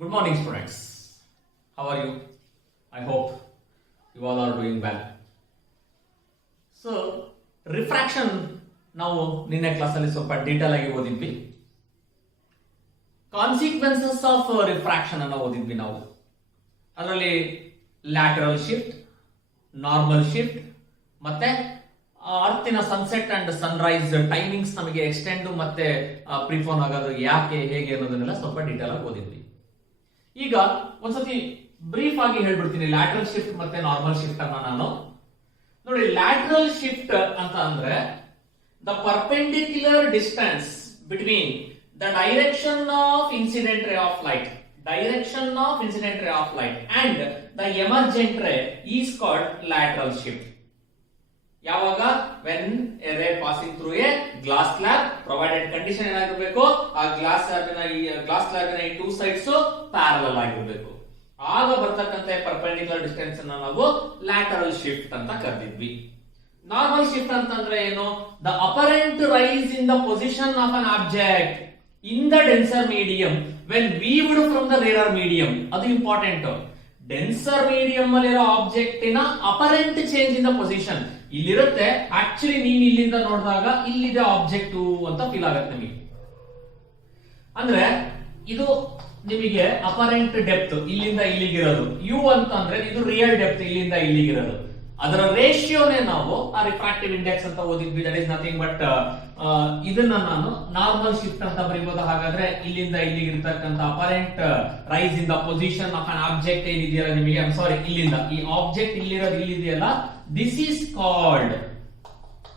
Good morning, students. How are you? I hope you all are doing well. So, refraction ನಾವು ನಿನ್ನೆ ಕ್ಲಾಸಲ್ಲಿ ಸ್ವಲ್ಪ detail ಆಗಿ ಓದಿದ್ವಿ. Consequences of refraction ಅನ್ನು ಓದಿದ್ವಿ ನಾವು. ಅದರಲ್ಲಿ ಲ್ಯಾಟರಲ್ ಶಿಫ್ಟ್, ನಾರ್ಮಲ್ ಶಿಫ್ಟ್ ಮತ್ತೆ ಅರ್ಥಿನ ಸನ್ಸೆಟ್ ಅಂಡ್ ಸನ್ರೈಸ್ ಟೈಮಿಂಗ್ಸ್ ನಮಗೆ ಎಕ್ಸ್ಟೆಂಡ್ ಮತ್ತೆ ಪ್ರಿಫೋನ್ ಆಗೋದು ಯಾಕೆ ಹೇಗೆ ಅನ್ನೋದನ್ನೆಲ್ಲ ಸ್ವಲ್ಪ ಡೀಟೇಲ್ ಆಗಿ ಓದಿದ್ವಿ. ಈಗ ಒಂದ್ಸತಿ ಬ್ರೀಫ್ ಆಗಿ ಹೇಳ್ಬಿಡ್ತೀನಿ ಲ್ಯಾಟರಲ್ ಶಿಫ್ಟ್ ಮತ್ತೆ ನಾರ್ಮಲ್ ಶಿಫ್ಟ್ ಅನ್ನ ನಾನು. ನೋಡಿ, ಲ್ಯಾಟರಲ್ ಶಿಫ್ಟ್ ಅಂತ ಅಂದ್ರೆ the perpendicular distance between the direction of incident ray of light and the emergent ray is called lateral shift. ಯಾವಾಗ when a ray passing through a glass slab, provided condition ಏನಾಗಿರಬೇಕು, ಆ glass slab ಈ two sides parallel ಆಗಿರಬೇಕು, ಆಗ ಬರ್ತಕ್ಕಂತ perpendicular distance ಅನ್ನು ನಾವು lateral shift ಅಂತ ಕರೆದಿದ್ವಿ. Normal shift ಅಂತಂದ್ರೆ ಏನು? The apparent rise in the position of an object in the denser medium when viewed from the rarer medium. ಅದು ಇಂಪಾರ್ಟೆಂಟ್. ಡೆನ್ಸರ್ ಮೀಡಿಯಂ ಅಲ್ಲಿರೋ object ನ apparent change in the position ಇಲ್ಲಿರುತ್ತೆ. Actually ನೀನ್ ಇಲ್ಲಿಂದ ನೋಡಿದಾಗ ಇಲ್ಲಿದೆ ಆಬ್ಜೆಕ್ಟ್ ಅಂತ ಫೀಲ್ ಆಗುತ್ತೆ ನಿಮಗೆ. ಅಂದ್ರೆ ಇದು ನಿಮಗೆ ಅಪರೆಂಟ್ ಡೆಪ್ತ್ ಇಲ್ಲಿಂದ ಇಲ್ಲಿಗಿರೋದು. ಯು ಅಂತ ಅಂದ್ರೆ ಇದು ರಿಯಲ್ ಡೆಪ್ತ್ ಇಲ್ಲಿಂದ ಇಲ್ಲಿಗಿರೋದು. ಅದರ ರೇಷಿಯೋನೇ ನಾವು ಆ ರಿಫ್ರಾಕ್ಟಿವ್ ಇಂಡೆಕ್ಸ್ ಅಂತ ಓದಿದ್ವಿ. ದಟ್ ಇಸ್ ನಥಿಂಗ್ ಬಟ್ ಇದನ್ನ ನಾನು ನಾರ್ಮಲ್ ಶಿಫ್ಟ್ ಅಂತ ಬರೀಬಹುದು. ಹಾಗಾದ್ರೆ ಇಲ್ಲಿಂದ ಇಲ್ಲಿಗೆ ಇರ್ತಕ್ಕಂಥ apparent rise in the position of an object ಏನಿದೆಯಲ್ಲ ನಿಮಗೆ, ಐ ಆಮ್ ಸಾರಿ, ಇಲ್ಲಿಂದ ಈ ಆಬ್ಜೆಕ್ಟ್ ಇಲ್ಲಿರೋದು ಇಲ್ಲಿದೆಯಲ್ಲ, ದಿಸ್ ಈಸ್ ಕಾಲ್ಡ್,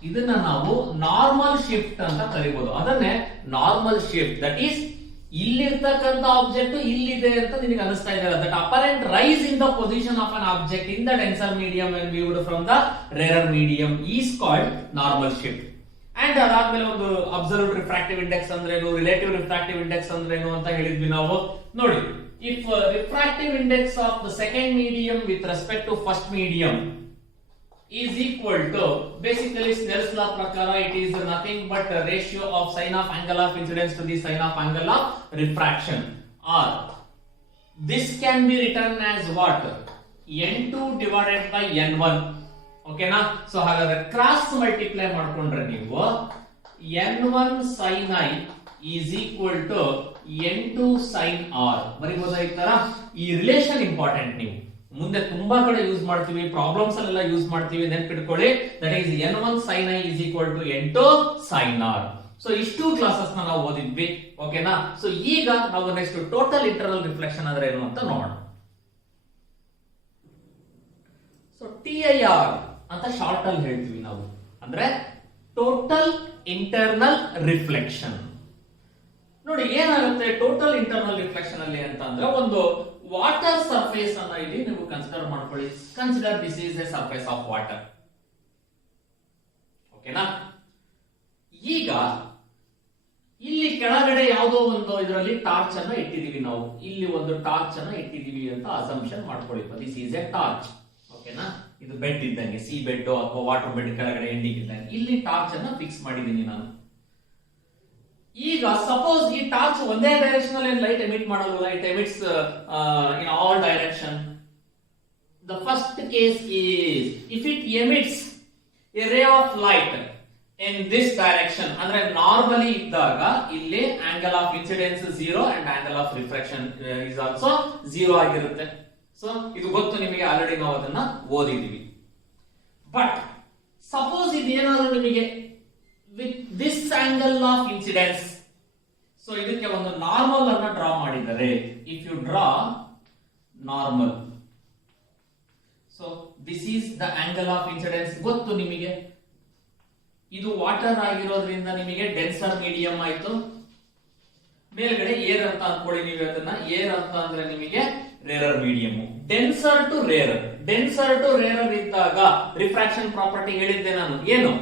ಇದನ್ನ ನಾವು ನಾರ್ಮಲ್ ಶಿಫ್ಟ್ ಅಂತ ಕರಿಬಹುದು. ಅದನ್ನೇ ನಾರ್ಮಲ್ ಶಿಫ್ಟ್. ದಟ್ ಈಸ್ ಇಲ್ಲಿರ್ತಕ್ಕಂಥ ಆಬ್ಜೆಕ್ಟ್ ಇಲ್ಲಿದೆ ಅಂತ ನಿಮಗೆ ಅನಿಸ್ತಾ ಇದೆ. That apparent rise in the position of an object in the denser medium and viewed from the rarer medium is called normal shift. And ಅದಾದ್ಮೇಲೆ ಒಂದು ಅಬ್ಸಲ್ಯೂಟ್ ರಿಫ್ರಾಕ್ಟಿವ್ ಇಂಡೆಕ್ಸ್ ಅಂದ್ರೇನು, relative refractive index ಅಂದ್ರೇನು ಅಂತ ಹೇಳಿದ್ವಿ ನಾವು. ನೋಡಿ, if refractive index of the second medium with respect to first medium is equal to, basically Snell's law ಪ್ರಕಾರ it is nothing but a ratio of sin of angle of incidence to the sin of angle of refraction, or this can be written as what, n2 divided by n1. okay na? So ಹಾಗಾದ್ರೆ cross multiply ಮಾಡ್ಕೊಂಡ್ರೆ ನೀವು n1 sin I is equal to n2 sin R ಬರೀಬಹುದಾ? ಈ ತರ ಈ relation important. ನೀವು ಮುಂದೆ ತುಂಬಾ ಕಡೆ ಯೂಸ್ ಮಾಡ್ತೀವಿ, ಪ್ರಾಬ್ಲಮ್ಸ್ ಅಲ್ಲೆಲ್ಲ ಯೂಸ್ ಮಾಡ್ತೀವಿ. ನೆನಪಿಟ್ಕೊಳ್ಳಿ, that is n1 sin I is equal to n2 sin R. So ಇಷ್ಟು ಕ್ಲಾಸಸ್ ನಾವು ಓದಿದ್ವಿ. ಓಕೆನಾ? ಸೊ ಈಗ ನಾವು ನೆಕ್ಸ್ಟ್ ಟೋಟಲ್ ಇಂಟರ್ನಲ್ ರಿಫ್ಲೆಕ್ಷನ್ ಅಂದ್ರೆ ಏನು ಅಂತ ನೋಡೋಣ. ಸೊ TIR ಅಂತ ಶಾರ್ಟ್ ಅಲ್ಲಿ ಹೇಳ್ತೀವಿ ನಾವು, ಅಂದ್ರೆ ಟೋಟಲ್ ಇಂಟರ್ನಲ್ ರಿಫ್ಲೆಕ್ಷನ್. ನೋಡಿ, ಏನಾಗುತ್ತೆ ಟೋಟಲ್ ಇಂಟರ್ನಲ್ ರಿಫ್ಲೆಕ್ಷನ್ ಅಲ್ಲಿ ಅಂತ ಅಂದ್ರೆ, ಒಂದು ವಾಟರ್ ಸರ್ಫೇಸ್ ಅನ್ನ ಇಲ್ಲಿ ನೀವು ಕನ್ಸಿಡರ್ ಮಾಡ್ಕೊಳ್ಳಿ. Consider this is a surface of water. ಓಕೆನಾ? ಈಗ ಇಲ್ಲಿ ಕೆಳಗಡೆ ಯಾವುದೋ ಒಂದು ಇದರಲ್ಲಿ ಟಾರ್ಚ್ ಅನ್ನ ಇಟ್ಟಿದೀವಿ ನಾವು. ಇಲ್ಲಿ ಒಂದು ಟಾರ್ಚ್ ಅನ್ನ ಇಟ್ಟಿದೀವಿ ಅಂತ ಅಸಂಪ್ಷನ್ ಮಾಡ್ಕೊಳ್ಳಿ. This is A torch. ಓಕೆನಾ? ಇದು ಬೆಡ್ ಇದ್ದಂಗೆ, ಸಿ ಬೆಡ್ ಅಥವಾ ವಾಟರ್ ಬೆಡ್ ಕೆಳಗಡೆ ಎಂಡಿಂಗ್ ಇದ್ದಂಗೆ ಇಲ್ಲಿ ಟಾರ್ಚ್ ಅನ್ನ ಫಿಕ್ಸ್ ಮಾಡಿದೀನಿ ನಾನು. ಈಗ ಸಪೋಸ್ ಈ ಟಾರ್ಚ್ ಒಂದೇ ಡೈರೆಕ್ಷನ್ ಅಲ್ಲಿ ಲೈಟ್ ಎಮಿಟ್ ಮಾಡಲ್ಲ, it emits in all direction. The first case is if it emits A ray of light in this direction, ಅಂದ್ರೆ ನಾರ್ಮಲಿ ಇದ್ದಾಗ ಇಲ್ಲಿ angle of incidence 0 and angle of reflection is also 0 ಆಗಿರುತ್ತೆ. So ಇದು ಗೊತ್ತು ನಿಮಗೆ, already ನಾವು ಅದನ್ನ ಓದಿದೀವಿ. But suppose ಇದೇನಾದ್ರೂ ನಿಮಗೆ with this angle of incidence, so ಇದಕ್ಕೆ ಒಂದು ನಾರ್ಮಲ್ ಅನ್ನ ಡ್ರಾ ಮಾಡಿದರೆ, if you draw normal, so this is the angle of incidence. ಗೊತ್ತು ನಿಮಗೆ, ಇದು ವಾಟರ್ ಆಗಿರೋದ್ರಿಂದ ನಿಮಗೆ ಡೆನ್ಸರ್ ಮೀಡಿಯಂ ಆಯ್ತು. ಮೇಲ್ಗಡೆ ಏರ್ ಅಂತ ಅನ್ಕೊಳ್ಳಿ ನೀವು. ಅದನ್ನ ಏರ್ ಅಂತ ಅಂದ್ರೆ ನಿಮಗೆ rarer medium. Denser to rarer ಇದ್ದಾಗ ರಿಫ್ರಾಕ್ಷನ್ ಪ್ರಾಪರ್ಟಿ ಹೇಳಿದ್ದೆ ನಾನು. ಏನು?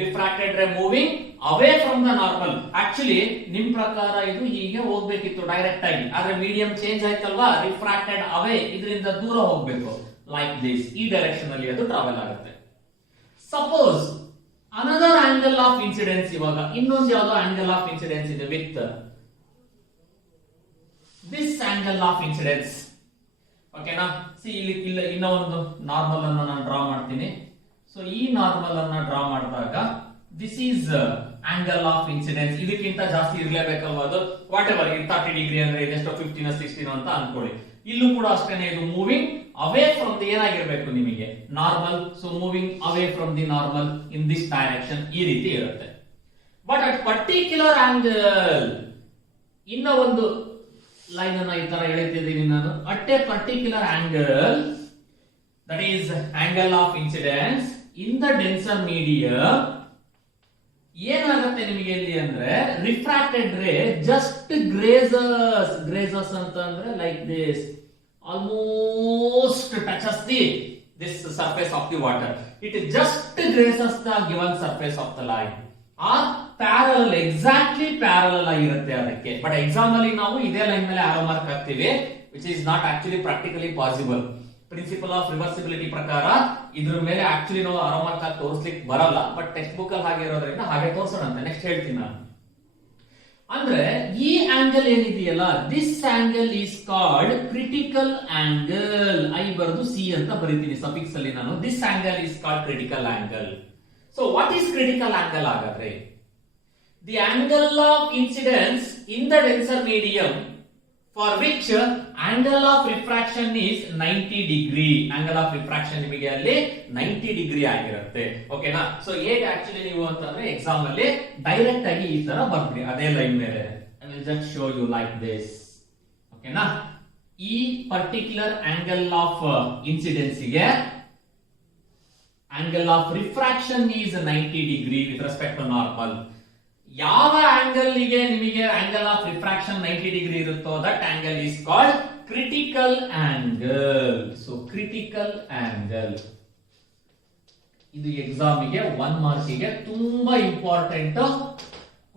Refracted ray moving away from the normal. Actually ನಿಮ್ ಪ್ರಕಾರ ಇದು ಹೀಗೆ ಹೋಗ್ಬೇಕಿತ್ತು ಡೈರೆಕ್ಟ್ ಆಗಿ, ಆದ್ರೆ ಮೀಡಿಯಂ ಚೇಂಜ್ ಆಯ್ತಲ್ವಾ, ರಿಫ್ರಾಕ್ಟೆಡ್ ಅವೇ ಇದರಿಂದ ದೂರ ಹೋಗ್ಬೇಕು. ಲೈಕ್ ದಿಸ್, ಈ ಡೈರೆಕ್ಷನ್ ಅಲ್ಲಿ ಅದು ಟ್ರಾವೆಲ್ ಆಗುತ್ತೆ. Suppose another angle of incidence, ಇವಾಗ ಇನ್ನೊಂದು ಯಾವ್ದೋ ಆಂಗಲ್ ಆಫ್ ಇನ್ಸಿಡೆನ್ಸ್ ಇದೆ with this angle angle of incidence. ಓಕೆನಾ, ಇಲ್ಲಿ ಇನ್ನೂ ಒಂದು ನಾರ್ಮಲ್ ಅನ್ನು ನಾನು ಡ್ರಾ ಮಾಡ್ತೀನಿ. ಸೊ ಈ ನಾರ್ಮಲ್ ಅನ್ನ ಡ್ರಾ ಮಾಡಿದಾಗ this is angle of incidence. ಇದಕ್ಕಿಂತ ಜಾಸ್ತಿ ಇರಲೇಬೇಕಲ್ವಾ, ಅದು ವಾಟ್ ಎವರ್ 30 ಡಿಗ್ರಿ ಅಂದ್ರೆ ಇದೆಷ್ಟೋ 15 16 ಅಂತ ಅನ್ಕೊಳ್ಳಿ. ಇಲ್ಲೂ ಕೂಡ ಅಷ್ಟೇನೆ, ಇದು ಮೂವಿಂಗ್ ಅವೇ ಫ್ರಮ್ ದಿ ಏನಾಗಿರ್ಬೇಕು ನಿಮಗೆ normal. So moving away from the normal in this direction ಈ ರೀತಿ ಇರುತ್ತೆ. ಬಟ್ ಅಟ್ ಪರ್ಟಿಕ್ಯುಲರ್ ಆಂಗಲ್, ಇನ್ನ ಒಂದು ಲೈನ್ ಅನ್ನ ಈ ತರ ಎಳಿತಿದ್ದೀನಿ ನಾನು. At A particular angle, that is angle of incidence in the denser medium, ಏನಾಗುತ್ತೆ ನಿಮಗೆ ಇಲ್ಲಿ ಅಂದ್ರೆ ರಿಫ್ರಾಕ್ಟೆಡ್ ರೇ ಜಸ್ಟ್ ಗ್ರೇಸಸ್ ಅಂತ ಅಂದ್ರೆ like this, almost touches this surface of the water. It just grazes the given surface of the line or parallel, exactly parallel ಆಗಿರುತ್ತೆ ಅದಕ್ಕೆ. But exam ಅಲ್ಲಿ ನಾವು ಇದೇ ಲೈನ್ ಮೇಲೆ ಆರೋ ಮಾರ್ಕ್ ಹಾಕ್ತಿವಿ, which is not actually practically possible. Principle of reversibility ಪ್ರಕಾರ ಇದ್ರ ಮೇಲೆ ಆಕ್ಚುಲಿ ನಾವು ಆರೋ ಮಾರ್ಕ್ ಹಾಕಿ ತೋರಿಸ್ಲಿಕ್ಕೆ ಬರಲ್ಲ, ಬಟ್ ಟೆಕ್ಸ್ಟ್ ಬುಕ್ ಅಲ್ಲಿ ಹಾಗೆ ಇರೋದ್ರಿಂದ ಹಾಗೆ ತೋರಿಸೋಣ ಅಂತ ನೆಕ್ಸ್ಟ್ ಹೇಳ್ತೀನಿ ನಾನು. ಅಂದ್ರೆ ಈ ಆಂಗಲ್ ಏನಿದೆಯಲ್ಲ, this angle is called critical angle. I ಬರೆದು ಸಿ ಅಂತ ಬರೀತೀನಿ ಸಫಿಕ್ಸ್ ಅಲ್ಲಿ ನಾನು. This angle is called critical angle. So what is critical angle ಹಾಗಾದ್ರೆ? The angle of incidence in the denser medium for which angle of refraction is 90 degree. Angle of refraction ನಿಮಗೆ ಅಲ್ಲಿ 90 degree ಆಗಿರುತ್ತೆ. ಓಕೆನಾ? So ಹೇಗೆ actually ನೀವು ಅಂತಂದ್ರೆ exam ಅಲ್ಲಿ direct ಆಗಿ ಈ ತರ ಬರ್ತೀರಿ ಅದೇ ಲೈನ್ ಮೇಲೆ. I will just show you like this. ಓಕೆನಾ? ಈ ಪರ್ಟಿಕ್ಯುಲರ್ ಆಂಗಲ್ ಆಫ್ ಇನ್ಸಿಡೆನ್ಸ್ ಗೆ angle of refraction is 90 degree with respect to normal. ಯಾವ ಆಂಗಲ್ ಗೆ ನಿಮಗೆ ಆಂಗಲ್ ಆಫ್ ರಿಫ್ರಾಕ್ಷನ್ 90 ಡಿಗ್ರಿ ಇರುತ್ತೋ that angle is called critical angle. So critical angle ಇದು exam ಗೆ 1 ಮಾರ್ಕಿಗೆ ತುಂಬಾ ಇಂಪಾರ್ಟೆಂಟ್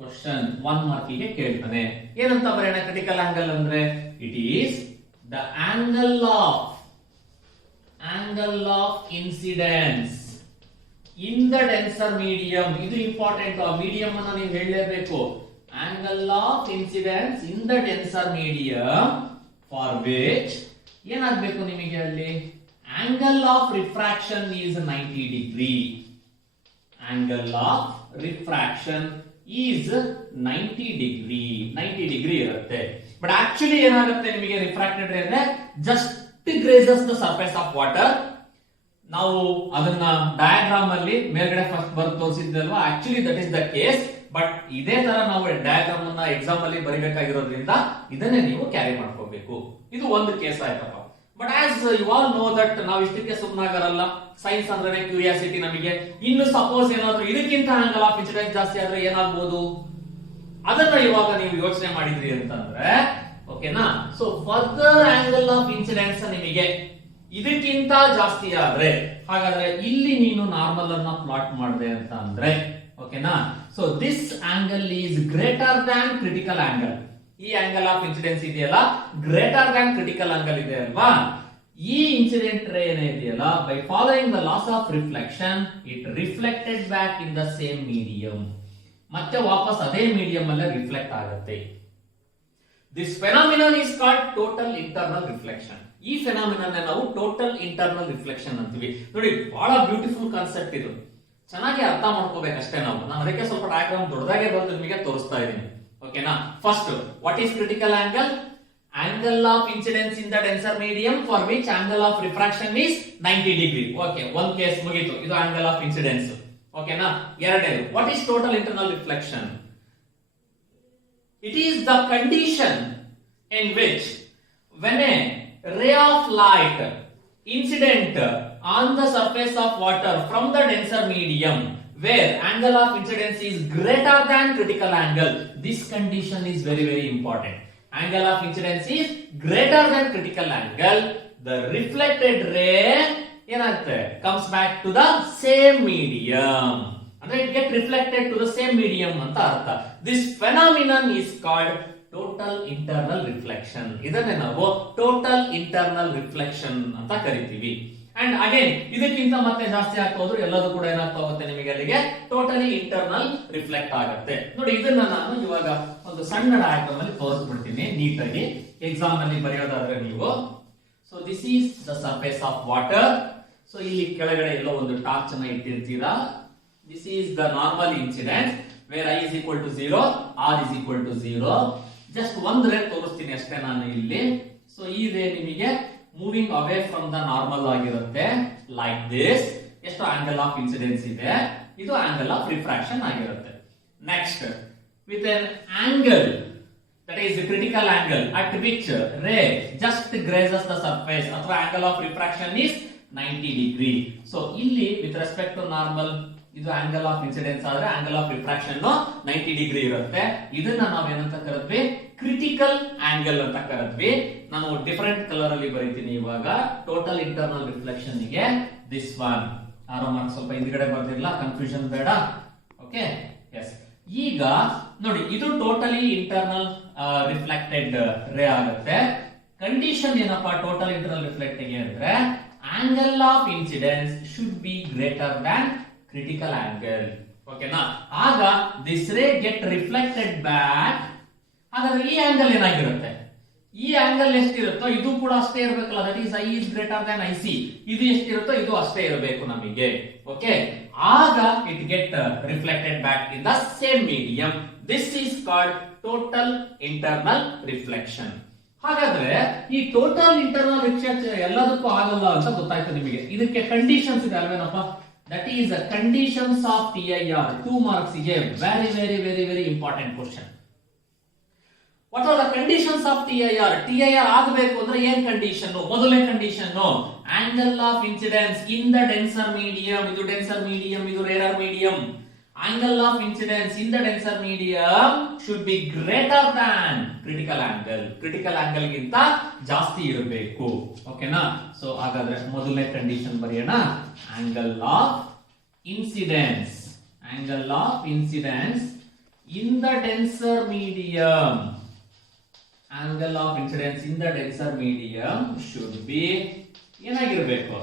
ಕ್ವಶನ್. 1 ಮಾರ್ಕಿಗೆ ಕೇಳ್ತಾನೆ. ಏನಂತ ಬರೆಯೋಣ ಕ್ರಿಟಿಕಲ್ ಆಂಗಲ್ ಅಂದ್ರೆ? It is the angle of incidence in the denser medium. ಇದು ಇಂಪಾರ್ಟೆಂಟ್. ಆ ಮೀಡಿಯಂ ಅನ್ನ ನೀವು ಹೇಳಲೇಬೇಕು. Angle of incidence in the denser medium for which ಏನಾಗಬೇಕು ನಿಮಗೆ ಅಲ್ಲಿ angle of refraction is 90 degree. Angle of refraction is 90 degree ಇರುತ್ತೆ. But actually ಏನಾಗುತ್ತೆ ನಿಮಗೆ ರಿಫ್ರಾಕ್ಟೆಡ್ ರೇ ಅಂದ್ರೆ just grazes the surface of water. ನಾವು ಅದನ್ನ ಡಯಾಗ್ರಾಮ್ ಅಲ್ಲಿ ಮೇಲ್ಗಡೆ ಫಸ್ಟ್ ಬರ್ದು ತೋರಿಸಿದ್ವಲ್ವಾ, actually that is the case. But ಇದೇ ತರ ನಾವು ಡಯಾಗ್ರಾಮ್ ಅನ್ನ ಎಕ್ಸಾಮ್ ಅಲ್ಲಿ ಬರೀಬೇಕಾಗಿರೋದ್ರಿಂದ ಇದನ್ನೇ ನೀವು ಕ್ಯಾರಿ ಮಾಡ್ಕೋಬೇಕು. ಇದು ಒಂದು ಕೇಸ್ ಆಯ್ತಪ್ಪ. But as you all know that ನಾವು ಇಷ್ಟಕ್ಕೆ ಸುಮ್ಮನಾಗರಲ್ಲ. ಸೈನ್ಸ್ ಅಂದ್ರೆ ಕ್ಯೂರಿಯಾಸಿಟಿ ನಮಗೆ. ಇನ್ನು ಸಪೋಸ್ ಏನಾದ್ರು ಇದಕ್ಕಿಂತ ಆಂಗಲ್ ಆಫ್ ಇನ್ಸಿಡೆನ್ಸ್ ಜಾಸ್ತಿ ಆದ್ರೆ ಏನಾಗ್ಬೋದು ಅದನ್ನ ಇವಾಗ ನೀವು ಯೋಚನೆ ಮಾಡಿದ್ರಿ ಅಂತಂದ್ರೆ ಓಕೆನಾ. So further angle of incidence ನಿಮಗೆ ಇದಕ್ಕಿಂತ ಜಾಸ್ತಿ ಆದ್ರೆ ಹಾಗಾದ್ರೆ ಇಲ್ಲಿ ನೀನು ನಾರ್ಮಲ್ ಅನ್ನ ಪ್ಲಾಟ್ ಮಾಡಿದೆ ಅಂತ ಅಂದ್ರೆ ಓಕೆನಾ. So this angle is greater than critical angle. ಈ ಆಂಗಲ್ ಆಫ್ ಇನ್ಸಿಡೆನ್ಸ್ ಇದೆಯಲ್ಲ ಗ್ರೇಟರ್ ದ್ಯಾನ್ ಕ್ರಿಟಿಕಲ್ ಆಂಗಲ್ ಇದೆ ಅಲ್ವಾ. ಈ ಇನ್ಸಿಡೆಂಟ್ ರೇ ಏನಿದೆಯಲ್ಲ by following the loss of reflection it reflected back in the same medium. ಮತ್ತೆ ವಾಪಸ್ ಅದೇ ಮೀಡಿಯಂ ಅಲ್ಲೇ ರಿಫ್ಲೆಕ್ಟ್ ಆಗುತ್ತೆ. This phenomenon is called total internal reflection. ಈ ಫೆನಾಮಿನನ್ ನಾವು ಟೋಟಲ್ ಇಂಟರ್ನಲ್ ರಿಫ್ಲೆಕ್ಷನ್ ಅಂತೀವಿ. ನೋಡಿ ಬಹಳ ಬ್ಯೂಟಿಫುಲ್ ಕಾನ್ಸೆಪ್ಟ್ ಇದು. ಚೆನ್ನಾಗಿ ಅರ್ಥ ಮಾಡ್ಕೋಬೇಕಷ್ಟೇ ನಾವು. ನಾನು ಅದಕ್ಕೆ ಸ್ವಲ್ಪ ಡಯಾಗ್ರಾಮ್ ದೊಡ್ಡದಾಗೆ ಬಂದು ನಿಮಗೆ ತೋರಿಸ್ತಾ ಇದ್ದೀನಿ. ಓಕೆನಾ. First what is critical angle? Angle of incidence in the denser medium for which angle of refraction is 90 degree. Okay, ಒಂದ್ ಕೇಸ್ ಮುಗೀತು. ಇದು ಆಂಗಲ್ ಆಫ್ ಇನ್ಸಿಡೆನ್ಸ್. ಓಕೆನಾ. ಎರಡನೇದು what is total internal reflection? It is the condition in which when a ray of light incident on the surface of water from the denser medium where angle of incidence is greater than critical angle. This condition is very important. Angle of incidence is greater than critical angle. The reflected ray comes back to the same medium. ಅಂದ್ರೆ it get reflected to the same medium ಅಂತ ಅರ್ಥ. This phenomenon is called total internal reflection. ಇದನ್ನೇ ನಾವು total internal reflection ಅಂತ ಕರಿತೀವಿ. And again ಇದಕ್ಕಿಂತ ಮತ್ತೆ ಜಾಸ್ತಿ ಆಗ್ತಾ ಹೋದ್ರೆ ಎಲ್ಲದೂ ಕೂಡ ಏನಾಗ್ತಾ ಹೋಗುತ್ತೆ ನಿಮಗೆ ಅಲ್ಲಿಗೆ ಟೋಟಲಿ ಇಂಟರ್ನಲ್ ರಿಫ್ಲೆಕ್ಟ್ ಆಗುತ್ತೆ. ನೋಡಿ ಇದನ್ನ ನಾನು ಇವಾಗ ಒಂದು ಸಣ್ಣ ಡಯಾಗ್ರಾಮ್ ಅಲ್ಲಿ ತೋರಿಸ್ಬಿಡ್ತೀನಿ ನೀಟಾಗಿ ಎಕ್ಸಾಮ್ ಅಲ್ಲಿ ಬರೆಯೋದಾದ್ರೆ ನೀವು. So this is the surface of water. So ಇಲ್ಲಿ ಕೆಳಗಡೆ ಎಲ್ಲೋ ಒಂದು ಟಾರ್ಚ್ ಅನ್ನ ಇಟ್ಟಿರ್ತೀರಾ. This is the normal incident where I is equal to 0, R is equal to 0. Just ಒಂದು ರೇ ತೋರಿಸ್ತೀನಿ ಅಷ್ಟೇ ನಾನು ಇಲ್ಲಿ. ಸೊ ಈ ರೇ ನಿಮಗೆ moving away from the normal ಆಗಿರುತ್ತೆ ಲೈಕ್ ದಿಸ್. ಎಷ್ಟು ಆಂಗಲ್ ಆಫ್ ಇನ್ಸಿಡೆನ್ಸ್ ಇದೆ, ಇದು ಆಂಗಲ್ ಆಫ್ ರಿಫ್ರಾಕ್ಷನ್ ಆಗಿರುತ್ತೆ. Next with an angle that is the critical angle at which ray just grazes the surface ಅಥವಾ angle of refraction is 90 degree. So ಇಲ್ಲಿ with respect to normal ಇದು angle of incidence ಆದ್ರೆ angle of refraction 90 degree ಇರುತ್ತೆ. ಇದನ್ನ ನಾವು ಏನಂತ ಕರೆದ್ವಿ, critical angle ಅಂತ ಕರೆದ್ವಿ. ನಾನು ಡಿಫರೆಂಟ್ ಕಲರ್ ಅಲ್ಲಿ ಬರೀತೀನಿ ಇವಾಗ. ಟೋಟಲ್ ಇಂಟರ್ನಲ್ ರಿಫ್ಲೆಕ್ಷನ್ ಗೆ ದಿಸ್ ಒನ್ ಆರೋ ಮಾರ್ಕ್ ಸ್ವಲ್ಪ ಹಿಂದ್ಗಡೆ ಬರ್ದಿರಲ್ಲ, ಕನ್ಫ್ಯೂಷನ್ ಬೇಡ. Okay, yes. ಈಗ ನೋಡಿ ಇದು ಟೋಟಲಿ ಇಂಟರ್ನಲ್ ರಿಫ್ಲೆಕ್ಟೆಡ್ ರೇ ಆಗುತ್ತೆ. ಕಂಡೀಷನ್ ಏನಪ್ಪಾ ಟೋಟಲ್ ಇಂಟರ್ನಲ್ ರಿಫ್ಲೆಕ್ಟಿಂಗ್ ಅಂದ್ರೆ angle of incidence should be greater than critical angle. ಓಕೆನಾ? ಆಗ ದಿಸ್ ರೇ ಗೆಟ್ ರಿಫ್ಲೆಕ್ಟೆಡ್ ಬ್ಯಾಕ್. ಹಾಗಾದ್ರೆ ಈ ಆಂಗಲ್ ಏನಾಗಿರುತ್ತೆ, ಈ ಆಂಗಲ್ ಎಷ್ಟಿರುತ್ತೋ ಇದು ಕೂಡ ಅಷ್ಟೇ ಇರಬೇಕಲ್ಲ. That is I is greater than IC. ಇದು ಎಷ್ಟಿರುತ್ತೋ ಇದು ಅಷ್ಟೇ ಇರಬೇಕು ನಮಗೆ. ಓಕೆ, ಆಗ it get reflected back in the same medium. This is called total internal reflection. ಹಾಗಾದ್ರೆ ಈ ಟೋಟಲ್ ಇಂಟರ್ನಲ್ ರಿಫ್ಲೆಕ್ಷನ್ ಎಲ್ಲದಕ್ಕೂ ಆಗಲ್ಲ ಅಂತ ಗೊತ್ತಾಯ್ತು ನಿಮಗೆ. ಇದಕ್ಕೆ ಕಂಡೀಷನ್ಸ್ ಇದೆ ಅಲ್ವೇನಪ್ಪ? That is conditions of TIR. 2 marks ಗೆ very very very very important question. What are the conditions of TIR? TIR ಆಗಬೇಕು ಅಂದ್ರೆ ಏನ್ ಕಂಡೀಷನ್? ಮೊದಲನೇ condition angle of incidence in the denser medium. ಇದು ಡೆನ್ಸರ್ ಮೀಡಿಯಂ, ಇದು rarer medium. Angle of incidence in the denser medium should be greater than critical angle. Critical angle ಗಿಂತ ಜಾಸ್ತಿ ಇರಬೇಕು. ಓಕೆನಾ? ಸೊ ಹಾಗಾದ್ರೆ ಮೊದಲನೇ ಕಂಡೀಷನ್ ಬರೆಯೋಣ. Angle of incidence, angle of incidence in the denser medium, angle of incidence in the denser medium should be ಏನಾಗಿರಬೇಕು?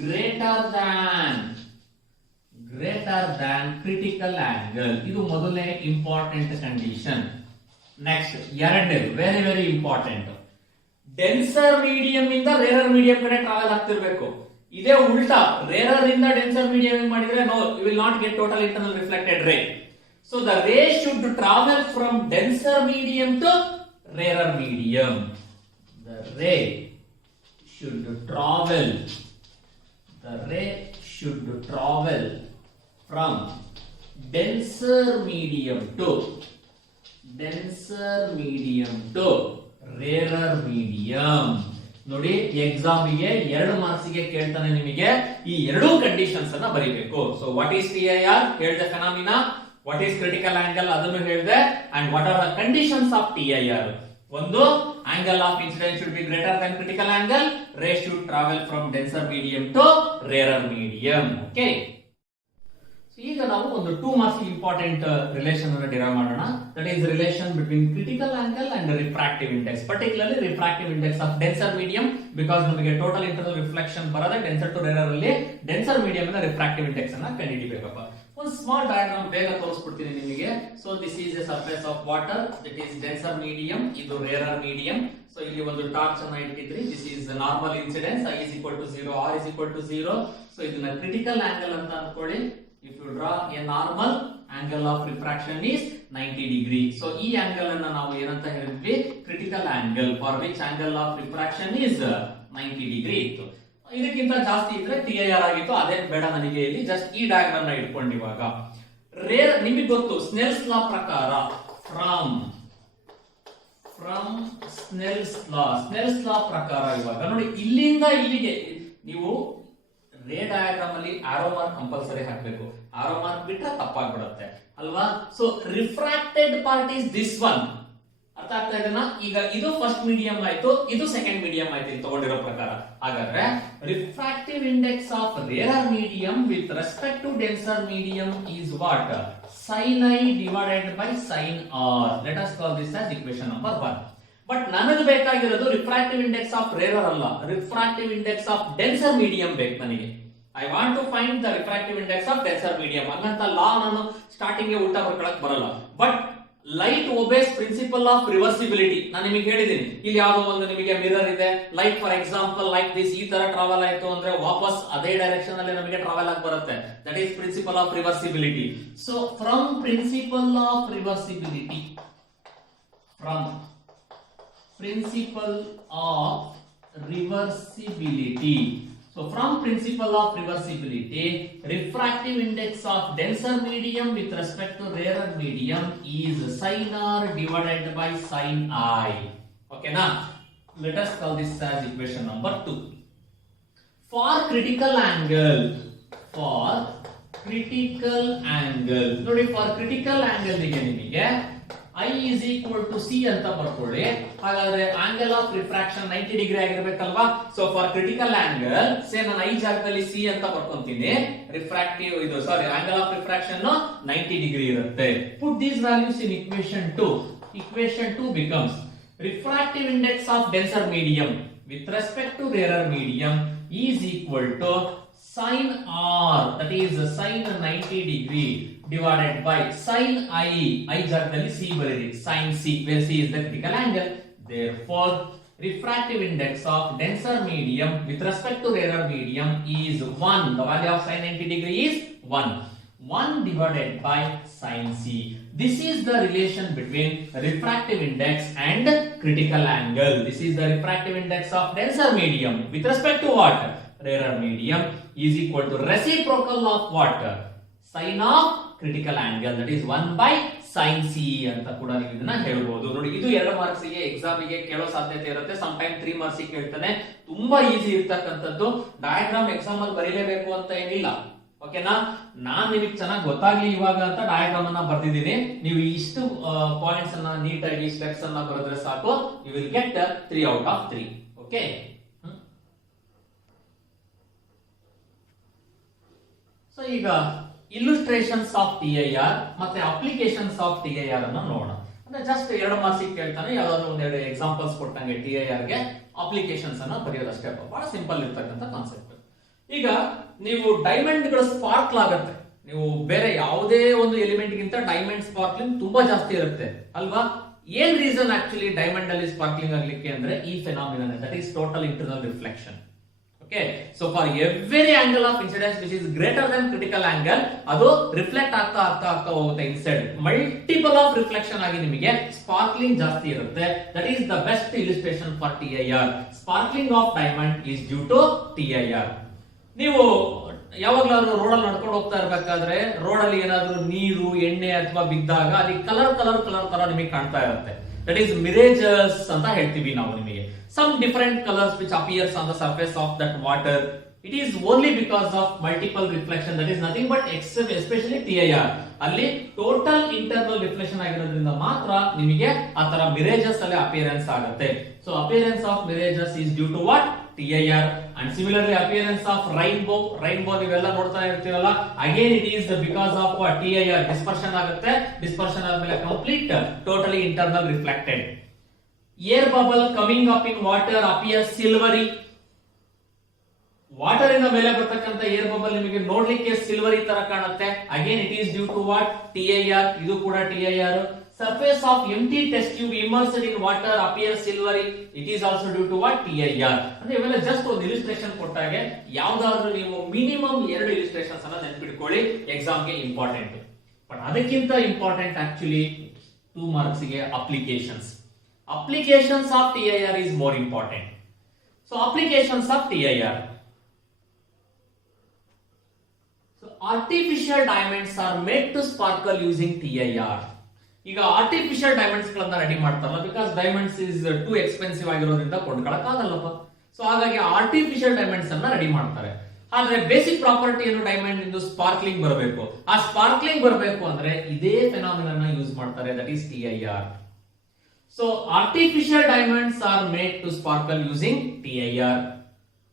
greater than critical angle. ಇದು ಮೊದಲನೇ ಇಂಪಾರ್ಟೆಂಟ್ ಕಂಡೀಷನ್. ನೆಕ್ಸ್ಟ್ ಎರಡನೇದು very very important, denser medium ಇಂದ rarer medium ಕಡೆ travel ಆಗ್ತಿರ್ಬೇಕು. ಇದೇ ಉಲ್ಟಾ, rarer ಇಂದ ಡೆನ್ಸರ್ ಮೀಡಿಯಂ ಮಾಡಿದ್ರೆ no, you will not get total internal reflected ray. So the ray should travel from denser medium to rarer medium. The ray should travel from denser medium to rarer medium. ನೋಡಿ exam ಗೆ 2 marks ಗೆ ಕೇಳ್ತಾನೆ ನಿಮಗೆ, ಈ ಎರಡೂ conditions ಅನ್ನ ಬರೀಬೇಕು. So what is TIR ಹೇಳಿದೆ, phenomena. What is critical angle ಅದನ್ನು ಹೇಳಿದೆ. And what are the conditions of TIR? ಒಂದು, angle of incidence should be greater than critical angle, ray should travel from denser medium to rarer medium. Okay, ಈಗ ನಾವು ಒಂದು 2 marks important relation ಅನ್ನು derive ಮಾಡೋಣ. That is relation between critical angle and refractive index, particularly refractive index of denser medium. Because ನಮಗೆ total internal reflection ಬರದೆ denser to rarer ಅಲ್ಲಿ denser medium ಇಂದ refractive index ಅನ್ನ ಕಂಡುಹಿಡಿಯಬೇಕಪ್ಪ. ಒಂದು ಸ್ಮಾಲ್ ಡಯಾಗ್ರಾಮ್ ಬೇಗ ತೋರಿಸ್ಬಿಡ್ತೀನಿ ನಿಮಗೆ. So this is a surface of water, that is denser medium, ಇದು ರೇರರ್ ಮೀಡಿಯಂ. ಸೊ ಇಲ್ಲಿ ಒಂದು ಟಾರ್ಚ್ ಅನ್ನ ಇಟ್ಟಿದ್ರಿ. This is normal incidence, I is equal to 0, R is equal to 0. So ಇದನ್ನ ಕ್ರಿಟಿಕಲ್ ಆಂಗಲ್ ಅಂತ ಅನ್ಕೊಳ್ಳಿ. If you draw a normal, angle of refraction is 90 degree. So ಈ angle ಅನ್ನ ನಾವು ಏನಂತ ಹೇಳಿದ್ವಿ? Critical angle, for which angle of refraction is 90 degree ಇತ್ತು. ಇದಕ್ಕಿಂತ ಜಾಸ್ತಿ ಇದ್ರೆ TIR ಆಗಿತ್ತು. ಅದೇನ್ ಬೇಡ ನನಗೆ. ಇಲ್ಲಿ ಜಸ್ಟ್ ಈ ಡಯಾಗ್ರಾಮ್ ನ ಇಟ್ಕೊಂಡು ಇವಾಗ ರೇರ್ ನಿಮಗೆ ಗೊತ್ತು, ಸ್ನೆಲ್ಸ್ ಲಾ ಪ್ರಕಾರ ಫ್ರಮ್ ಸ್ನೆಲ್ಸ್ ಲಾ ಪ್ರಕಾರ ಇವಾಗ ನೋಡಿ ಇಲ್ಲಿಂದ ಇಲ್ಲಿಗೆ ನೀವು ರೇ ಡಯಾಗ್ರಾಮ್ ಅಲ್ಲಿ ಆರೋ ಮಾರ್ಕ್ ಕಂಪಲ್ಸರಿ ಹಾಕಬೇಕು. ಆರೋ ಮಾರ್ಕ್ ಬಿಟ್ರೆ ತಪ್ಪಾಗ್ಬಿಡುತ್ತೆ ಅಲ್ವಾ? So refracted part is this one. ಅರ್ಥ ಆಗ್ತಾ ಇದೆನಾ? ಈಗ ಇದು ಫಸ್ಟ್ ಮೀಡಿಯಂ ಆಯ್ತು, ಇದು ಸೆಕೆಂಡ್ ಮೀಡಿಯಂ ಆಯ್ತು ಇಲ್ಲಿ ತಗೊಂಡಿರೋ ಪ್ರಕಾರ. ಹಾಗಾದ್ರೆ refractive index of rarer medium with respect to denser medium is what? sin I divided by sin R. Let us call this as equation number 1. But ನನಗೆ ಬೇಕಾಗಿರೋದು ರಿಫ್ರಾಕ್ಟಿವ್ ಇಂಡೆಕ್ಸ್ ಆಫ್ ರೇರರ್ ಅಲ್ಲ, refractive index of denser medium ಬೇಕು ನನಗೆ. I want to find the refractive index of denser medium. ಹಂಗಂತ ಲಾ ನಾನು starting ಉಲ್ಟಾ ಬರ್ಕೊಳಕ್ ಬರಲ್ಲ. But light obeys principle of reversibility. ನಾನು ನಿಮಗೆ ಹೇಳಿದ್ದೀನಿ, ಇಲ್ಲಿ ಯಾವುದೋ ಒಂದು ನಿಮಗೆ ಮಿರರ್ ಇದೆ, light for example like this, ಈ ತರ ಟ್ರಾವೆಲ್ ಆಯ್ತು ಅಂದ್ರೆ ವಾಪಸ್ ಅದೇ ಡೈರೆಕ್ಷನ್ ಅಲ್ಲಿ ನಮಗೆ ಟ್ರಾವೆಲ್ ಆಗಿ ಬರುತ್ತೆ. That is principle of reversibility. So from principle of reversibility, from principle of reversibility. So from principle of reversibility, refractive index of denser medium with respect to rarer medium is sin r divided by sin I. Okay, now let us call this as equation number 2. For critical angle, ನೋಡಿ, for critical angle ಗೆ ನಿಮಗೆ I is equal to C ಅಂತ ಬರ್ಕೊಳ್ಳಿ. ಹಾಗಾದ್ರೆ angle of refraction 90 degree ಆಗಿರ್ಬೇಕಲ್ವಾ. So for critical angle ನಾನು I ಜಾಗದಲ್ಲಿ C ಅಂತ ಬರ್ಕೊಂತೀನಿ. Refractive angle of refraction 90 degree ಇರುತ್ತೆ. Put these values in equation 2. Equation 2 becomes refractive index of denser medium with respect to rarer medium is equal to sin R, that is sin 90 degree divided by sin I ಜಾಗದಲ್ಲಿ C ಬರೀರಿ, sin C, where C is the critical angle. Therefore refractive index of denser medium with respect to rarer medium is 1. The value of sin 90 degree is 1 divided by sin C. This is the relation between refractive index and critical angle. This is the refractive index of denser medium with respect to what? Rarer medium is equal to reciprocal of what? Sin of critical angle, that is 1 by sin C ಅಂತ ಕೂಡ ನೀವು ಇದನ್ನ ಹೇಳ್ಬೋದು. ನೋಡಿ, ಇದು 2 marks ಗೆ exam ಗೆ ಕೇಳೋ ಸಾಧ್ಯತೆ ಇರುತ್ತೆ. ಸಮ್ ಟೈಮ್ 3 ಮಾರ್ಕ್ಸ್ ಗೆ ಕೇಳ್ತಾನೆ. ತುಂಬಾ ಈಸಿ ಇರ್ತಕ್ಕಂಥದ್ದು. ಡಯಾಗ್ರಾಮ್ ಎಕ್ಸಾಮ್ ಅಲ್ಲಿ ಬರೀಲೇಬೇಕು ಅಂತ ಏನಿಲ್ಲ. ಓಕೆನಾ? ನಾನ್ ನಿಮಗೆ ಚೆನ್ನಾಗಿ ಗೊತ್ತಾಗ್ಲಿ ಇವಾಗ ಅಂತ ಡಯಾಗ್ರಾಮ್ ಅನ್ನ ಬರ್ದಿದ್ದೀನಿ. ನೀವು ಇಷ್ಟು ಪಾಯಿಂಟ್ಸ್ ಅನ್ನ ನೀಟಾಗಿ ಸ್ಟೆಪ್ಸ್ ಅನ್ನ ಬರೆದ್ರೆ ಸಾಕು. You will get 3 out of 3. Okay, so ಈಗ ಇಲ್ಲುಸ್ಟ್ರೇಷನ್ಸ್ ಆಫ್ TIR ಮತ್ತೆ ಅಪ್ಲಿಕೇಶನ್ಸ್ ಆಫ್ TIR ಅನ್ನು ನೋಡೋಣ. ಅಂದ್ರೆ ಜಸ್ಟ್ 2 ಮಾರ್ಕ್ಸ್ ಕೇಳ್ತಾನೆ, ಯಾವ್ದಾದ್ರು ಒಂದೆರಡು ಎಕ್ಸಾಂಪಲ್ಸ್ ಕೊಟ್ಟಂಗೆ TIR ಗೆ ಅಪ್ಲಿಕೇಶನ್ಸ್ ಅನ್ನ ಬರೆಯೋದಷ್ಟೇ. ಬಹಳ ಸಿಂಪಲ್ ಇರ್ತಕ್ಕಂಥ ಕಾನ್ಸೆಪ್ಟ್. ಈಗ ನೀವು ಡೈಮಂಡ್ ಗಳು ಸ್ಪಾರ್ಕ್ಲ್ ಆಗುತ್ತೆ. ನೀವು ಬೇರೆ ಯಾವುದೇ ಒಂದು ಎಲಿಮೆಂಟ್ ಗಿಂತ ಡೈಮಂಡ್ ಸ್ಪಾರ್ಕ್ಲಿಂಗ್ ತುಂಬಾ ಜಾಸ್ತಿ ಇರುತ್ತೆ ಅಲ್ವಾ? ಏನ್ ರೀಸನ್ ಆಕ್ಚುಲಿ ಡೈಮಂಡ್ ಅಲ್ಲಿ ಸ್ಪಾರ್ಕ್ಲಿಂಗ್ ಆಗ್ಲಿಕ್ಕೆ ಅಂದ್ರೆ ಈ phenomenon, that is total internal reflection. Okay, so for every angle of incidence which is greater than critical angle, ಅದು ರಿಫ್ಲೆಕ್ಟ್ ಆಗ್ತಾ ಹೋಗುತ್ತೆ ಇನ್ಸೈಡ್. ಮಲ್ಟಿಪಲ್ ಆಫ್ ರಿಫ್ಲೆಕ್ಷನ್ ಆಗಿ ನಿಮಗೆ ಸ್ಪಾರ್ಕ್ಲಿಂಗ್ ಜಾಸ್ತಿ ಇರುತ್ತೆ. That is the best illustration for TIR. Sparkling of diamond is due to TIR. ನೀವು ಯಾವಾಗ್ಲಾದ್ರೂ road ಅಲ್ಲಿ ನಡ್ಕೊಂಡು ಹೋಗ್ತಾ ಇರ್ಬೇಕಾದ್ರೆ ರೋಡ್ ಅಲ್ಲಿ ಏನಾದ್ರೂ ನೀರು, ಎಣ್ಣೆ ಅಥವಾ ಬಿದ್ದಾಗ ಅಲ್ಲಿ ಕಲರ್ ನಿಮಗೆ ಕಾಣ್ತಾ ಇರುತ್ತೆ. That is mirages ಅಂತ ಹೇಳ್ತೀವಿ ನಾವು ನಿಮಗೆ. Some different colors which appears on the surface of that water. It is only because of multiple reflection. That is nothing but especially TIR. ಅಲ್ಲಿ ಟೋಟಲ್ ಇಂಟರ್ನಲ್ ರಿಫ್ಲೆಕ್ಷನ್ ಆಗಿರೋದ್ರಿಂದ ಮಾತ್ರ ನಿಮಗೆ ಆ ತರ ಮಿರೇಜಸ್ ಅಲ್ಲಿ ಅಪಿಯರೆನ್ಸ್ ಆಗುತ್ತೆ. So appearance of mirages is due to what? TIR. And similarly appearance of rainbow ನೀವೆಲ್ಲ ನೋಡ್ತಾ ಇರ್ತೀರಲ್ಲ, again it is because of what? TIR. dispersion ಆಗುತ್ತೆ. dispersion ಆದ್ಮೇಲೆ complete totally internal reflected. Air bubble coming up in water appears silvery. Water ಇಂದ ಮೇಲೆ ಬರ್ತಕ್ಕಂಥ air bubble ನಿಮಗೆ ನೋಡ್ಲಿಕ್ಕೆ silvery ತರ ಕಾಣುತ್ತೆ. Again it is due to what? TIR. ಇದು ಕೂಡ TIR. Surface of empty test tube immersed in water appears silvery. It is also due to what? TIR. ಅಂದ್ರೆ ಇವೆಲ್ಲ ಜಸ್ಟ್ ಒಂದು ಇಲಿಸ್ಟ್ರೇಷನ್ ಕೊಟ್ಟಾಗೆ ಯಾವ್ದಾದ್ರೂ ನೀವು ಮಿನಿಮಮ್ 2 ಇಲಿಸ್ಟ್ರೇಷನ್ಸ್ ಅನ್ನ ನೆನಪಿಟ್ಕೊಳ್ಳಿ, ಎಕ್ಸಾಮ್ ಗೆ ಇಂಪಾರ್ಟೆಂಟ್. ಬಟ್ ಅದಕ್ಕಿಂತ ಇಂಪಾರ್ಟೆಂಟ್ ಆಕ್ಚುಲಿ 2 ಮಾರ್ಕ್ಸ್ ಗೆ applications. Applications of TIR is more important. So applications of TIR. So artificial diamonds are made to sparkle using TIR. ಈಗ ಆರ್ಟಿಫಿಷಿಯಲ್ ಡೈಮಂಡ್ಸ್ ಗಳನ್ನ ready ಮಾಡ್ತಾರಲ್ಲ, because diamonds is two expensive ಆಗಿರೋದ್ರಿಂದ ಕೊಂಡ್ಕೊಳಕ್ ಆಗಲ್ಲಪ್ಪ. So ಹಾಗಾಗಿ artificial diamonds ಅನ್ನ ready ಮಾಡ್ತಾರೆ. ಆದ್ರೆ basic property ಏನು diamond ಇಂದು? Sparkling ಬರಬೇಕು. ಆ ಸ್ಪಾರ್ಕ್ಲಿಂಗ್ ಬರಬೇಕು ಅಂದ್ರೆ ಇದೇ ಫೆನಾಮಿನನ್ ಯೂಸ್ ಮಾಡ್ತಾರೆ, that is TIR. So artificial diamonds are made to sparkle using TIR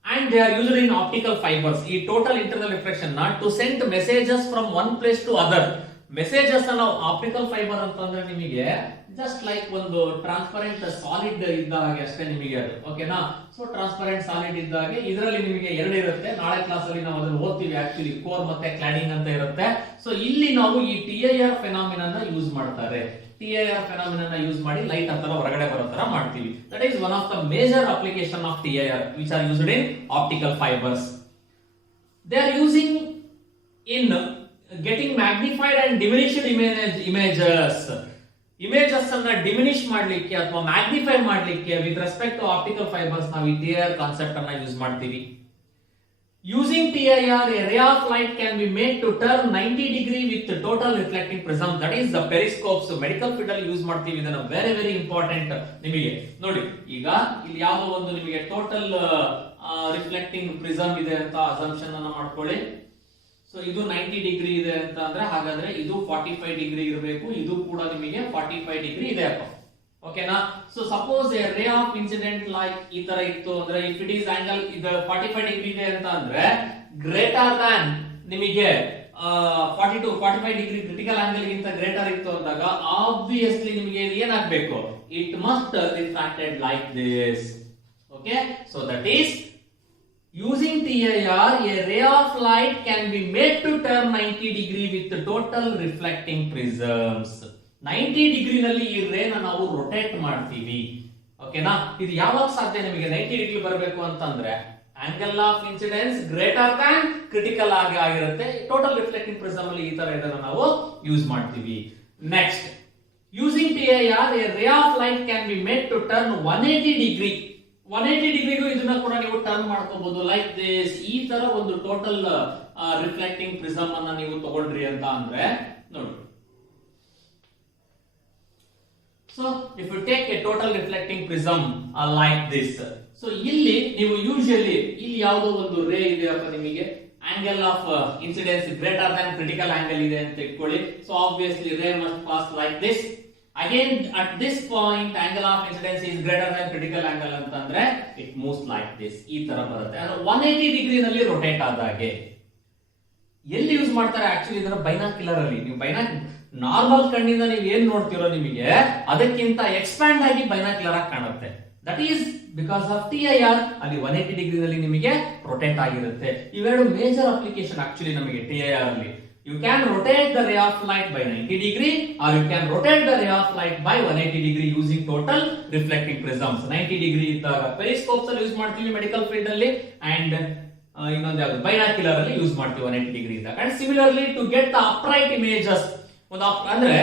and they are used in optical fibers. ಈ total internal reflection to send messages from one place to other. Messages ನಾವು optical fibre ಅಂತಂದ್ರೆ ನಿಮಗೆ just like ಒಂದು transparent solid ಇದ್ದಾಗೆ ಅಷ್ಟೇ ನಿಮಗೆ ಅದು. ಓಕೆನಾ? ಸೊ ಟ್ರಾನ್ಸ್ಪರೆಂಟ್ ಸಾಲಿಡ್ ಇದ್ದಾಗೆ ಇದರಲ್ಲಿ ನಿಮಗೆ 2 ಇರುತ್ತೆ. ನಾಳೆ ಕ್ಲಾಸ್ ಅಲ್ಲಿ ನಾವು ಅದನ್ನು ಓದ್ತೀವಿ. ಆಕ್ಚುಲಿ ಕೋರ್ ಮತ್ತೆ ಕ್ಲಾಡಿಂಗ್ ಅಂತ ಇರುತ್ತೆ. ಸೊ ಇಲ್ಲಿ ನಾವು ಈ TIR ಫೆನಾಮಿನನ್ ಯೂಸ್ ಮಾಡ್ತಾರೆ. TIR ಫೆನಾಮಿನನ್ ಯೂಸ್ ಮಾಡಿ ಲೈಟ್ ಆ ತರ ಹೊರಗಡೆ ಬರೋ ತರ ಮಾಡ್ತೀವಿ. That is one of the major application of TIR which are used in optical fibres. They are using in getting magnified and diminished images. Images ಅನ್ನ ಡಿಮಿನಿಶ್ ಮಾಡ್ಲಿಕ್ಕೆ ಅಥವಾ ಮ್ಯಾಗ್ನಿಫೈ ಮಾಡ್ಲಿಕ್ಕೆ with respect to optical fibres ನಾವು ಈ TIR concept ಅನ್ನ use ಮಾಡ್ತೀವಿ. Using TIR, a ray of light can be made to turn 90 degree with total reflecting prism. That is the periscopes. Medical field ಅಲ್ಲಿ use ಮಾಡ್ತೀವಿ. ಇದನ್ನ very important ನಿಮಗೆ ನೋಡಿ. ಈಗ ಇಲ್ಲಿ ಯಾವುದೋ ಒಂದು ನಿಮಗೆ ಟೋಟಲ್ ರಿಫ್ಲೆಕ್ಟಿಂಗ್ ಪ್ರಿಸಮ್ ಇದೆ ಅಂತ ಅಸಂಪ್ಷನ್ ಅನ್ನ ಮಾಡ್ಕೊಳ್ಳಿ. ಸೊ ಇದು 90 ಡಿಗ್ರಿ ಇದೆ ಅಂತ ಅಂದ್ರೆ ಹಾಗಾದ್ರೆ ಇದು 45 ಡಿಗ್ರಿ ಇರಬೇಕು. ಇದು ಕೂಡ ನಿಮಗೆ 45 ಡಿಗ್ರಿ ಇದೆ ಅಪ್ಪ. ಓಕೆನಾ? So suppose A ray of incident like ಈ ತರ ಇತ್ತು ಅಂದ್ರೆ ಇಫ್ ಇಟ್ ಈಸ್ ಆಂಗಲ್ ಇದು 45 ಡಿಗ್ರಿ ಇದೆ ಅಂತ ಅಂದ್ರೆ ಗ್ರೇಟರ್ ದ್ಯಾನ್ ನಿಮಗೆ 45 ಡಿಗ್ರಿ ಕ್ರಿಟಿಕಲ್ ಆಂಗಲ್ ಗಿಂತ ಗ್ರೇಟರ್ ಇತ್ತು ಅಂದಾಗ ಆಬ್ವಿಯಸ್ಲಿ ನಿಮಗೆ ಏನಾಗಬೇಕು? It must refracted like this. Okay, so that is using TIR, a ray of light can be made to turn 90 degree with total reflecting prisms. 90 degree ನಲ್ಲಿ ಈ ರೇನ ನಾವು rotate ಮಾಡ್ತೀವಿ. ಓಕೆನಾ? ಇದು ಯಾವಾಗ ಸಾಧ್ಯ ನಿಮಗೆ 90 ಡಿಗ್ರಿ ಬರಬೇಕು ಅಂತಂದ್ರೆ angle of incidence greater than critical ಆಗಿರುತ್ತೆ. ಟೋಟಲ್ ರಿಫ್ಲೆಕ್ಟಿಂಗ್ ಪ್ರಿಸಮ್ ಅಲ್ಲಿ ಈ ತರ ಇದನ್ನ ನಾವು ಯೂಸ್ ಮಾಡ್ತೀವಿ. Next, using TIR, a ray of light can be made to turn 180 degree. 180 ಡಿಗ್ರಿಗೂ ಇದನ್ನ ಕೂಡ ನೀವು ಟರ್ನ್ ಮಾಡ್ಕೋಬಹುದು ಲೈಕ್ ದಿಸ್. ಈ ತರ ಒಂದು ಟೋಟಲ್ ರಿಫ್ಲೆಕ್ಟಿಂಗ್ ಪ್ರಿಸಮ್ ಅನ್ನ ನೀವು ತಗೊಂಡ್ರಿ ಅಂತ ಅಂದ್ರೆ ನೋಡಿ. So if you take a total reflecting prism like this, so ಇಲ್ಲಿ ನೀವು ಯೂಶುವಲಿ ಇಲ್ಲಿ ಯಾವುದೋ ಒಂದು ರೇ ಇದೆಯಪ್ಪ ನಿಮಗೆ angle of incidence greater than critical angle ಇದೆ ಅಂತ ಇಟ್ಕೊಳ್ಳಿ. So obviously ray must pass like this. Again at this point angle of incidence is greater than critical angle ಅಂತಂದ್ರೆ it moves like this. ಈ ತರ ಬರುತ್ತೆ. ಅಂದ್ರೆ 180 ಡಿಗ್ರಿ ನಲ್ಲಿ rotate ಆದಾಗೆ ಎಲ್ಲಿ ಯೂಸ್ ಮಾಡ್ತಾರೆ ಆಕ್ಚುಲಿ ಇದನ್ನ ಬೈನಾಕ್ಯುಲರ್ ಅಲ್ಲಿ. ನೀವು ನಾರ್ಮಲ್ ಕಣ್ಣಿಂದ ನೀವು ಏನ್ ನೋಡ್ತಿರೋ ನಿಮಗೆ ಅದಕ್ಕಿಂತ ಎಕ್ಸ್ಪ್ಯಾಂಡ್ ಆಗಿ ಬೈನಾಕ್ಯುಲರ್ ಆಗಿ ಕಾಣುತ್ತೆ. That is because of TIR. ಅಲ್ಲಿ 180 ಡಿಗ್ರಿ ನಲ್ಲಿ ನಿಮಗೆ ರೊಟೇಟ್ ಆಗಿರುತ್ತೆ. ಇವೆರಡು ಮೇಜರ್ ಅಪ್ಲಿಕೇಶನ್ ಆಕ್ಚುಲಿ ನಮಗೆ TIR ಅಲ್ಲಿ. You can rotate the ray of light by 90 degree or you can rotate the ray of light by 180 degree using total reflecting prisms. 90 degree ಇದ್ದಾಗ periscopes ಅಲ್ಲಿ use ಮಾಡ್ತೀವಿ medical field ಅಲ್ಲಿ, and ಇನ್ನೊಂದು ಯಾವುದು binocular ಅಲ್ಲಿ use ಮಾಡ್ತೀವಿ 180 degree ಇದ್ದಾಗ. And similarly to get the upright images, ಅಂದ್ರೆ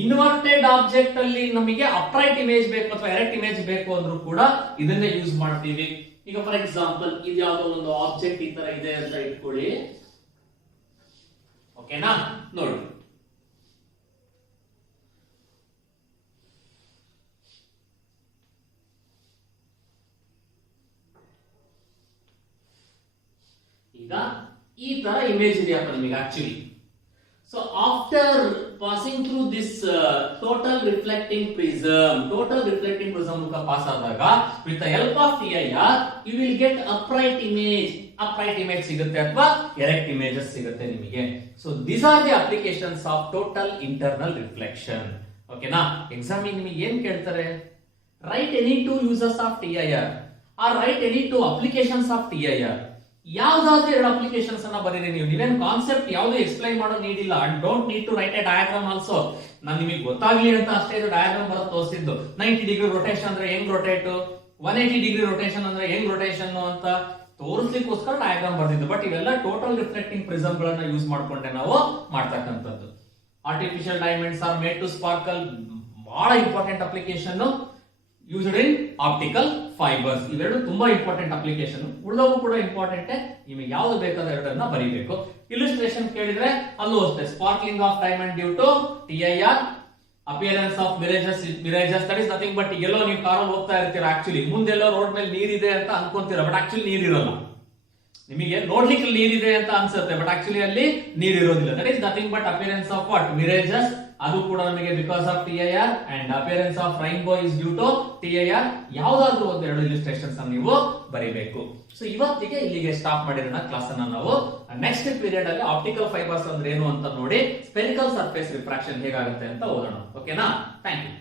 ಇನ್ವರ್ಟೆಡ್ ಆಬ್ಜೆಕ್ಟ್ ಅಲ್ಲಿ ನಮಗೆ ಅಪ್ರೈಟ್ ಇಮೇಜ್ ಬೇಕು ಅಥವಾ ಎರೆಕ್ಟ್ ಇಮೇಜ್ ಬೇಕು ಅಂದ್ರೂ ಕೂಡ ಇದನ್ನೇ ಯೂಸ್ ಮಾಡ್ತೀವಿ. ಈಗ ಫಾರ್ ಎಕ್ಸಾಂಪಲ್ ಇದು ಯಾವುದೋ ಒಂದು ಆಬ್ಜೆಕ್ಟ್ ಈ ತರ ಇದೆ ಅಂತ ಇಟ್ಕೊಳ್ಳಿ. ಓಕೆನಾ? ನೋಡಿ, ಈಗ ಈ ತರ ಇಮೇಜ್ ಇದೆಯಪ್ಪ ನಿಮಗೆ actually. So after passing through this total reflecting prism ಮುಖ ಪಾಸ್ ಆದಾಗ with the help of TIR you will get upright image ಸಿಗುತ್ತೆ ಅಥವಾ ಎರೆಕ್ಟ್ ಇಮೇಜಸ್ ಸಿಗುತ್ತೆ ನಿಮಗೆ. So these are the applications of total internal reflection. ಓಕೆನಾ? Exam ನಿಮಗೆ ಏನ್ ಕೇಳ್ತಾರೆ? Write any two uses of TIR or write any two applications of TIR. ಯಾವ್ದಾದ್ರು ಎರಡು ಅಪ್ಲಿಕೇಶನ್ಸ್ ಅನ್ನ ಬರೀರಿ ನೀವು. ನೀವೇನ್ ಕಾನ್ಸೆಪ್ಟ್ ಯಾವ್ದು ಎಕ್ಸ್ಪ್ಲೈನ್ ಮಾಡೋ ನೀಡ್ ಇಲ್ಲ. And don't need to write a diagram also. ನಾನು ನಿಮಗೆ ಗೊತ್ತಾಗ್ಲಿ ಅಂತ ಅಷ್ಟೇ ಇದು ಡಯಾಗ್ರಾಮ್ ಬರೋದು ತೋರಿಸಿದ್ದು. 90 ಡಿಗ್ರಿ ರೊಟೇಷನ್ ಅಂದ್ರೆ ಹೆಂಗ್ ರೊಟೇಟ್, 180 ಡಿಗ್ರಿ ರೊಟೇಷನ್ ಅಂದ್ರೆ ಹೆಂಗ್ ರೊಟೇಷನ್ ಅಂತ ತೋರಿಸ್ಲಿಕ್ಕೋಸ್ಕರ ಡಯಾಗ್ರಾಮ್ ಬರ್ತಿದ್ದು. ಬಟ್ ಇವೆಲ್ಲ ಟೋಟಲ್ ರಿಫ್ಲೆಕ್ಟಿಂಗ್ ಪ್ರಿಸಮ್ ಗಳನ್ನ ಯೂಸ್ ಮಾಡ್ಕೊಂಡೆ ನಾವು ಮಾಡ್ತಕ್ಕಂಥದ್ದು. Artificial diamonds are made to sparkle, ಬಹಳ important application used in optical fibres. ಇವೆರಡು ತುಂಬಾ ಇಂಪಾರ್ಟೆಂಟ್ ಅಪ್ಲಿಕೇಶನ್. ಉಳಿದವು ಕೂಡ ಇಂಪಾರ್ಟೆಂಟ್. ನಿಮಗೆ ಯಾವ್ದು ಬೇಕಾದ ಎರಡನ್ನ ಬರೀಬೇಕು. ಇಲಿಸ್ಟ್ರೇಷನ್ ಕೇಳಿದ್ರೆ ಅಲ್ಲೂ ಅಷ್ಟೇ. Sparkling of diamond due to TIR, appearance of mirages that is nothing but ಎಲ್ಲೋ ನೀವು ಕಾರಲ್ಲಿ ಹೋಗ್ತಾ ಇರ್ತೀರಾ, ಆಕ್ಚುಲಿ ಮುಂದೆಲ್ಲೋ ರೋಡ್ ಮೇಲೆ ನೀರಿದೆ ಅಂತ ಅನ್ಕೊಂತೀರಾ, ಬಟ್ ಆಕ್ಚುಲಿ ನೀರಿರಲ್ಲ. ನಿಮಗೆ ನೋಡ್ಲಿಕ್ಕೆ ನೀರಿದೆ ಅಂತ ಅನ್ಸುತ್ತೆ, ಬಟ್ ಆಕ್ಚುಲಿ ಅಲ್ಲಿ ನೀರಿರೋದಿಲ್ಲ. That is nothing but appearance of what? Mirages. ಅದು ಕೂಡ ನಮಗೆ because of TIR. And appearance of rainbow is due to TIR. ಯಾವ್ದಾದ್ರು ಒಂದೆರಡು ಇಲಿಸ್ಟ್ರೇಷನ್ಸ್ ನೀವು ಬರೀಬೇಕು. ಸೊ ಇವತ್ತಿಗೆ ಇಲ್ಲಿಗೆ ಸ್ಟಾಪ್ ಮಾಡಿರೋಣ ಕ್ಲಾಸ್ ಅನ್ನ ನಾವು. ನೆಕ್ಸ್ಟ್ ಪೀರಿಯಡ್ ಅಲ್ಲಿ ಆಪ್ಟಿಕಲ್ ಫೈಬರ್ಸ್ ಅಂದ್ರೆ ಏನು ಅಂತ ನೋಡಿ ಸ್ಪೆರಿಕಲ್ ಸರ್ಫೇಸ್ ರಿಫ್ರಾಕ್ಷನ್ ಹೇಗಾಗುತ್ತೆ ಅಂತ ಓದೋಣ. ಓಕೆನಾ? Thank you.